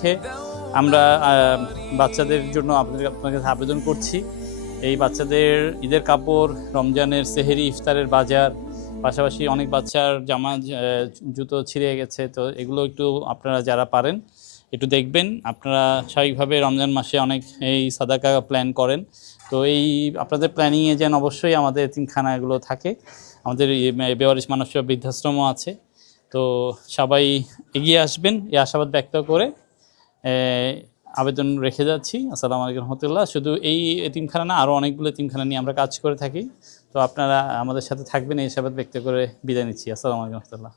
উপলক্ষে আমরা বাচ্চাদের জন্য আপনার কাছে আবেদন করছি। এই বাচ্চাদের ঈদের কাপড়, রমজানের সেহেরি, ইফতারের বাজার, পাশাপাশি অনেক বাচ্চার জামা জুতো ছিঁড়ে গেছে, তো এগুলো একটু আপনারা যারা পারেন একটু দেখবেন। আপনারা স্বাভাবিকভাবে রমজান মাসে অনেক এই সাদাকা প্ল্যান করেন, তো এই আপনাদের প্ল্যানিংয়ে যেন অবশ্যই আমাদের এতিমখানাগুলো থাকে। আমাদের বেওয়ারিশ মানুষ বৃদ্ধাশ্রমও আছে, তো সবাই এগিয়ে আসবেন এই আশাবাদ ব্যক্ত করে আবেদন রেখে যাচ্ছি। আসসালামু আলাইকুম রহমতুল্লাহ। শুধু এই এতিমখানা না, আরও অনেকগুলো এতিমখানা নিয়ে আমরা কাজ করে থাকি, তো আপনারা আমাদের সাথে থাকবেন এই আশাবাদ ব্যক্ত করে বিদায় নিচ্ছি। আসসালামু আলাইকুম রহমতুল্লাহ।